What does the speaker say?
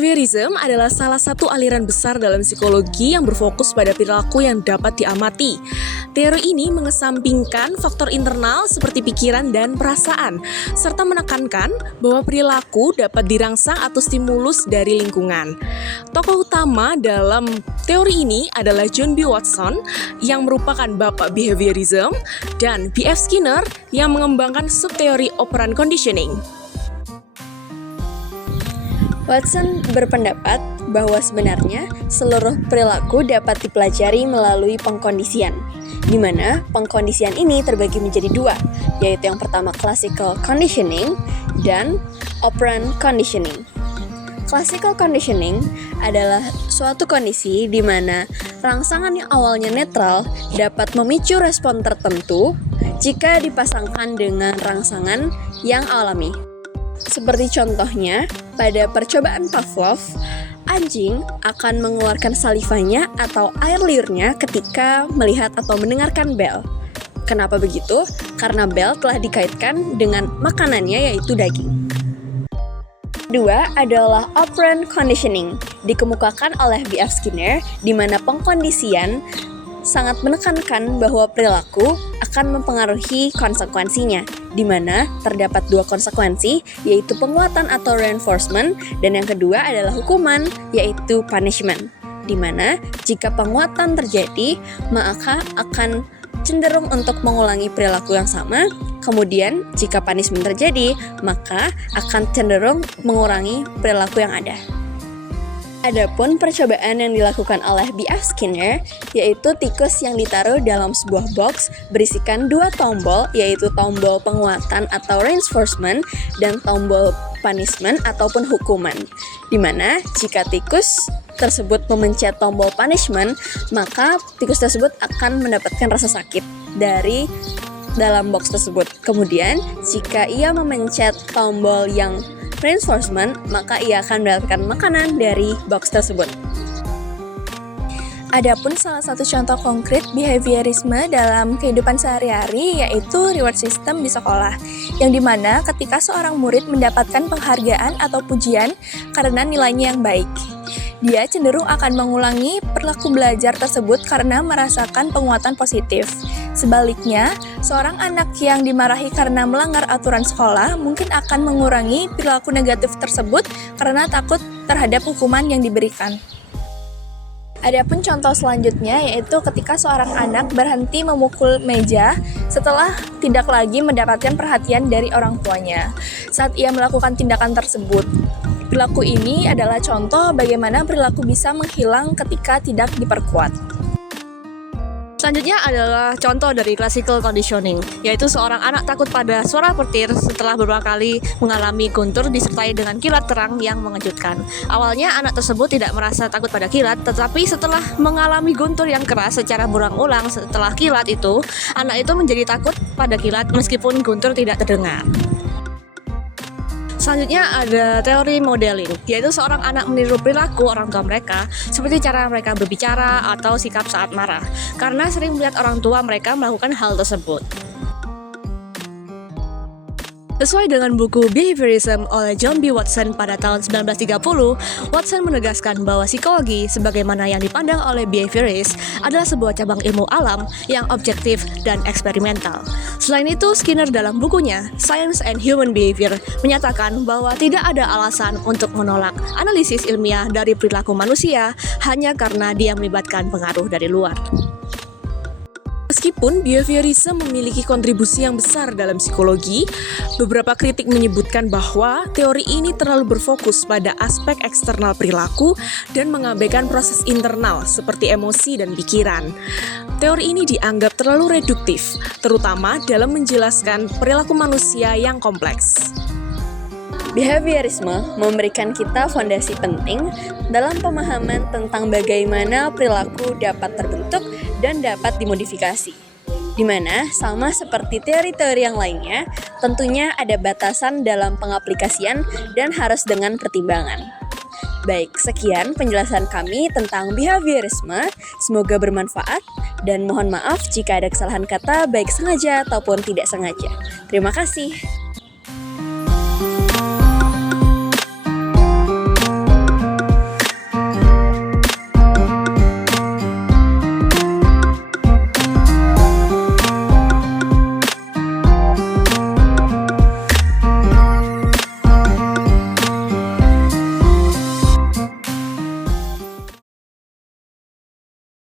Behaviorism adalah salah satu aliran besar dalam psikologi yang berfokus pada perilaku yang dapat diamati. Teori ini mengesampingkan faktor internal seperti pikiran dan perasaan, serta menekankan bahwa perilaku dapat dirangsang atau stimulus dari lingkungan. Tokoh utama dalam teori ini adalah John B. Watson yang merupakan bapak behaviorism dan B.F. Skinner yang mengembangkan subteori operant conditioning. Watson berpendapat bahwa sebenarnya seluruh perilaku dapat dipelajari melalui pengkondisian, di mana pengkondisian ini terbagi menjadi dua, yaitu yang pertama classical conditioning dan operant conditioning. Classical conditioning adalah suatu kondisi di mana rangsangan yang awalnya netral dapat memicu respon tertentu jika dipasangkan dengan rangsangan yang alami. Seperti contohnya, pada percobaan Pavlov, anjing akan mengeluarkan salivanya atau air liurnya ketika melihat atau mendengarkan bel. Kenapa begitu? Karena bel telah dikaitkan dengan makanannya yaitu daging. Kedua adalah operant conditioning, dikemukakan oleh B.F. Skinner, di mana pengkondisian sangat menekankan bahwa perilaku akan mempengaruhi konsekuensinya, di mana terdapat dua konsekuensi, yaitu penguatan atau reinforcement, dan yang kedua adalah hukuman, yaitu punishment, di mana jika penguatan terjadi, maka akan cenderung untuk mengulangi perilaku yang sama, kemudian jika punishment terjadi, maka akan cenderung mengurangi perilaku yang ada. Adapun percobaan yang dilakukan oleh B.F. Skinner, yaitu tikus yang ditaruh dalam sebuah box berisikan dua tombol, yaitu tombol penguatan atau reinforcement dan tombol punishment ataupun hukuman. Dimana jika tikus tersebut memencet tombol punishment, maka tikus tersebut akan mendapatkan rasa sakit dari dalam box tersebut. Kemudian jika ia memencet tombol yang reinforcement, maka ia akan mendapatkan makanan dari box tersebut. Adapun salah satu contoh konkret behaviorisme dalam kehidupan sehari-hari yaitu reward system di sekolah, yang dimana ketika seorang murid mendapatkan penghargaan atau pujian karena nilainya yang baik, dia cenderung akan mengulangi perilaku belajar tersebut karena merasakan penguatan positif. Sebaliknya, seorang anak yang dimarahi karena melanggar aturan sekolah mungkin akan mengurangi perilaku negatif tersebut karena takut terhadap hukuman yang diberikan. Adapun contoh selanjutnya yaitu ketika seorang anak berhenti memukul meja setelah tidak lagi mendapatkan perhatian dari orang tuanya saat ia melakukan tindakan tersebut. Perilaku ini adalah contoh bagaimana perilaku bisa menghilang ketika tidak diperkuat. Selanjutnya adalah contoh dari classical conditioning, yaitu seorang anak takut pada suara petir setelah beberapa kali mengalami guntur disertai dengan kilat terang yang mengejutkan. Awalnya anak tersebut tidak merasa takut pada kilat, tetapi setelah mengalami guntur yang keras secara berulang-ulang setelah kilat itu, anak itu menjadi takut pada kilat meskipun guntur tidak terdengar. Selanjutnya ada teori modeling, yaitu seorang anak meniru perilaku orang tua mereka seperti cara mereka berbicara atau sikap saat marah, karena sering melihat orang tua mereka melakukan hal tersebut. Sesuai dengan buku Behaviorism oleh John B. Watson pada tahun 1930, Watson menegaskan bahwa psikologi, sebagaimana yang dipandang oleh behaviorist, adalah sebuah cabang ilmu alam yang objektif dan eksperimental. Selain itu, Skinner dalam bukunya Science and Human Behavior menyatakan bahwa tidak ada alasan untuk menolak analisis ilmiah dari perilaku manusia hanya karena dia melibatkan pengaruh dari luar. Meskipun behaviorism memiliki kontribusi yang besar dalam psikologi, beberapa kritik menyebutkan bahwa teori ini terlalu berfokus pada aspek eksternal perilaku dan mengabaikan proses internal seperti emosi dan pikiran. Teori ini dianggap terlalu reduktif, terutama dalam menjelaskan perilaku manusia yang kompleks. Behaviorisme memberikan kita fondasi penting dalam pemahaman tentang bagaimana perilaku dapat terbentuk dan dapat dimodifikasi. Di mana, sama seperti teori-teori yang lainnya, tentunya ada batasan dalam pengaplikasian dan harus dengan pertimbangan. Baik, sekian penjelasan kami tentang behaviorisme. Semoga bermanfaat dan mohon maaf jika ada kesalahan kata baik sengaja ataupun tidak sengaja. Terima kasih.